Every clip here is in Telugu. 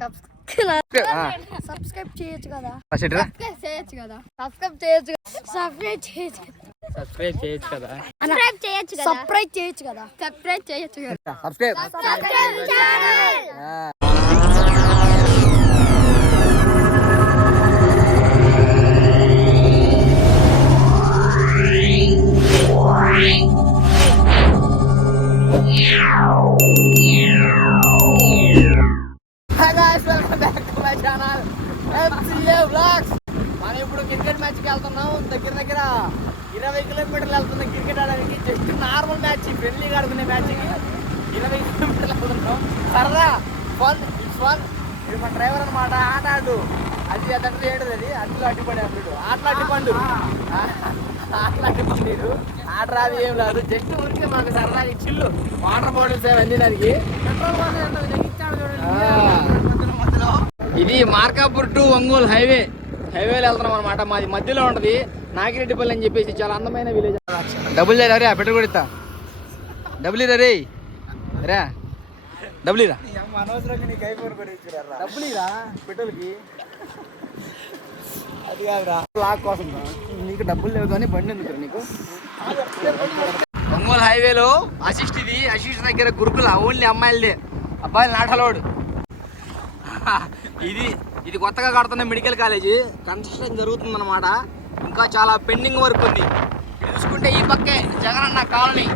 సబ్స్క్రైబ్ చేయొచ్చు కదా. సబ్స్క్రైబ్ చేయొచ్చు కదా. సబ్స్క్రైబ్ చేయొచ్చు కదా. సబ్స్క్రైబ్ చేయొచ్చు కదా. సబ్స్క్రైబ్ చేయొచ్చు కదా. సబ్స్క్రైబ్ చేయొచ్చు కదా. సబ్స్క్రైబ్ చేయొచ్చు కదా. సబ్స్క్రైబ్ చేయొచ్చు కదా. సబ్స్క్రైబ్ మనం ఇప్పుడు క్రికెట్ మ్యాచ్కి వెళ్తున్నాం. దగ్గర దగ్గర 20 కిలోమీటర్లు వెళ్తున్నాం క్రికెట్ ఆడడానికి. జస్ట్ నార్మల్ మ్యాచ్, ఫ్రెండ్లీగా ఆడుకునే మ్యాచ్కి 20 కిలోమీటర్లు వెళ్తున్నాం. సరదా ఫన్, ఇట్స్ ఫన్. ఇది మన డ్రైవర్ అనమాట. ఆట ఆడు అది అదంటే ఏంటది, అది అడ్డు అడ్డుపడి అడ్డు ఆటలాంటి పండు ఆటలాంటి పండు. ఆట రాదు ఏం రాదు, జస్ట్ ఊరికే మనకు సరదాగా చిల్లు. వాటర్ బాటిల్స్ అవన్నీ దానికి. ఇది మార్కాపూర్ టు ఒంగోలు హైవేలో వెళ్తున్నాం అనమాట. మాది మధ్యలో ఉంటది, నాగిరెడ్డిపల్లి అని చెప్పేసి. చాలా అందమైన విలేజ్. డబ్బులు రే, పెట్రోల్ కూడా ఇస్తా. డబ్బులు ఇరా రే, రా డబ్బులు ఇరా. డబ్బులు ఇరా పెట్రోల్కి. అది కాదురా, లాక్ కోసం. నీకు డబ్బులు లేవు కానీ బండి ఎందుకు నీకు? ఒంగోలు హైవేలో అసిస్ట్. ఇది అసిస్ట్ దగ్గర గురుకుల ఓన్లీ అమ్మాయిలదే, అబ్బాయిలు నాటలోడు. ఇది కొత్తగా కడుతున్న మెడికల్ కాలేజీ. కన్స్ట్రక్షన్ జరుగుతుందన్నమాట. ఇంకా చాలా పెండింగ్ వర్క్ ఉంది. ఇది చూసుకుంటే ఈ పక్కే జగనన్న కాలనీ.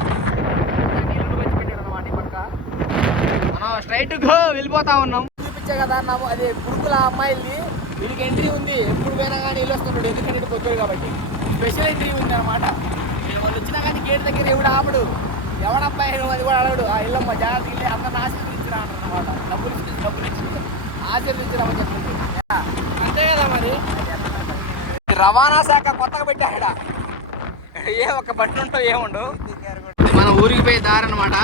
ఈ పక్క మనం స్ట్రైట్ గా వెళ్ళిపోతా ఉన్నాం. చూపించే కదా అదే గురుకుల అమ్మాయిలది. వీళ్ళకి ఎంట్రీ ఉంది. ఎప్పుడు పోయినా కానీ వీళ్ళు వస్తున్నాడు, ఎందుకంటే పొద్దురు కాబట్టి స్పెషల్ ఎంట్రీ ఉంది అన్నమాట. వాళ్ళు వచ్చినా కానీ గేట్ దగ్గర ఎవడు ఆపడు, ఎవడబ్బాయి అది కూడా అడగడు. ఆ ఇల్లమ్మ జాగ్రత్త ఇల్లు అందరిని ఆశీర్వదించిరా అన్నమాట. డబ్బులు ఇచ్చి ఆశీర్వదించడం చెప్తుంది. అంతే కదా మరి. రవాణా శాఖ కొత్తగా పెట్టాడ. ఏ ఒక్క బండి ఉంటావు ఏముండవు. మన ఊరికి పోయే దారి అనమాట.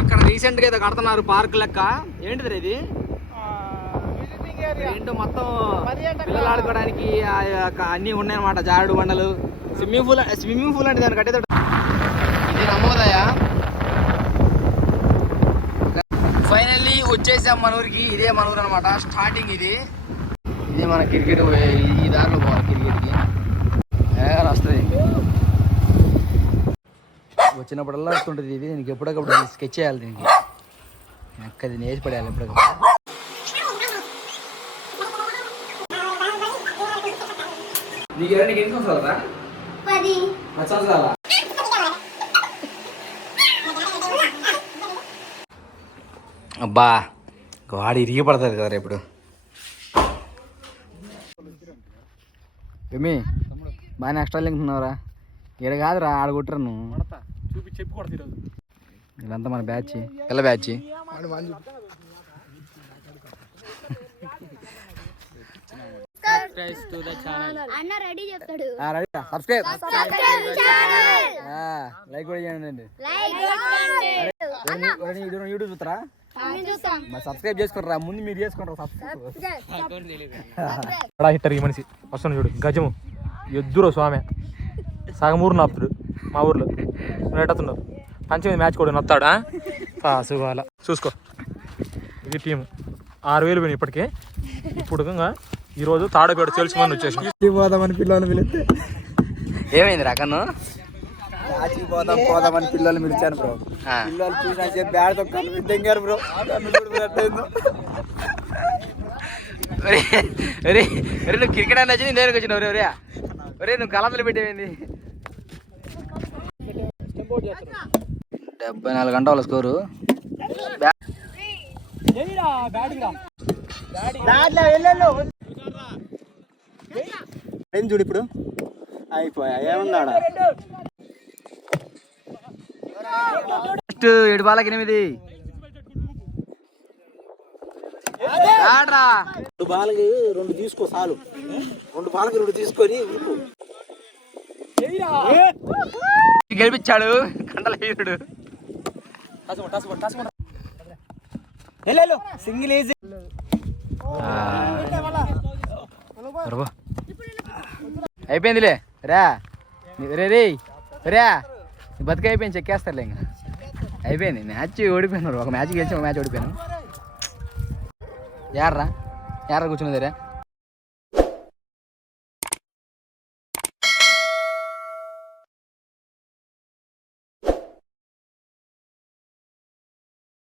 ఇక్కడ రీసెంట్ గా ఏదో కడుతున్నారు పార్క్ లెక్క. ఏంటిది ఇది? ఏంటో మొత్తం పిల్లలు ఆడుకోవడానికి అన్ని ఉన్నాయన్నమాట. జారుడు బండలు, స్విమ్మింగ్ పూల్ అంటే దాన్ని కట్టేది. ఇది నమోదయ. ఫైనల్లీ వచ్చేసాం మన ఊరికి. ఇదే మన ఊరు అనమాట. స్టార్టింగ్ ఇదే మన క్రికెట్. ఈ దారిలో పోవాలి క్రికెట్కి. వస్తుంది వచ్చినప్పుడల్లా వస్తుంటుంది ఇది. దీనికి ఎప్పటికప్పుడు స్కెచ్ చేయాలి. దీనికి అక్కది నేసి పడేయాలి ఎప్పటికప్పుడు. నీకు ఎన్ని సంవత్సరాలా? 10 సంవత్సరాలా? అబ్బా వాడు ఇరిగి పడతారు కదా ఇప్పుడు. ఏమి బాగా ఎక్స్ట్రా లింక్ ఉన్నావురా? ఇక్కడ కాదురా, ఆడ కొట్టరు నువ్వు. వీళ్ళంతా మన బ్యాచ్, పిల్ల బ్యాచ్. లైక్ కూడా చేయండి. యూట్యూబ్ చూస్తారా? సబ్స్క్రైబ్ చేసుకోరా. ముందు మీరు చేసుకుంటారా హిట్టర్. ఈ మనిషి వస్తాను చూడు, గజము ఎద్దురో స్వామి సగమూరు నాపుతుడు మా ఊర్లో. ఎట్టున్నారు పంచమీది మ్యాచ్ కూడా నొత్తాడా సుగాల చూసుకో. ఇది టీము 6,000 పోయినాయి ఇప్పటికే. ఇప్పుడు ఈరోజు తాడపేట తెలుసుమని వచ్చేసి పోదామని పిల్లలు పిలిస్తే ఏమైంది రకను పోదామని పిల్లలు పిలిచాను బ్రో. పిల్లలు చూసి బ్యాడ్ తొక్కాను దింగారు బ్రో. నువ్వు క్రికెట్ అని వచ్చింది నేను వచ్చినావు. ఒరే నువ్వు కలతలు పెట్టేవింది. 74 గంటల స్కోరు. ఏం చూడు ఇప్పుడు అయిపోయా ఏముందాడా. 7 బాలకి 8. 2 బాలకి 2 తీసుకో చాలు. 2 బాలకి 2 తీసుకొని గెలిపించాడు కండల వీరుడు. Single easy. అయిపోయిందిలే రా రే రా. బతుక అయిపోయింది, చెక్కేస్తారులే. ఇంకా అయిపోయింది మ్యాచ్. ఓడిపోయినారు. ఒక మ్యాచ్ గెలిచి ఒక మ్యాచ్ ఓడిపోయాను. యార్రా కూర్చున్నదిరా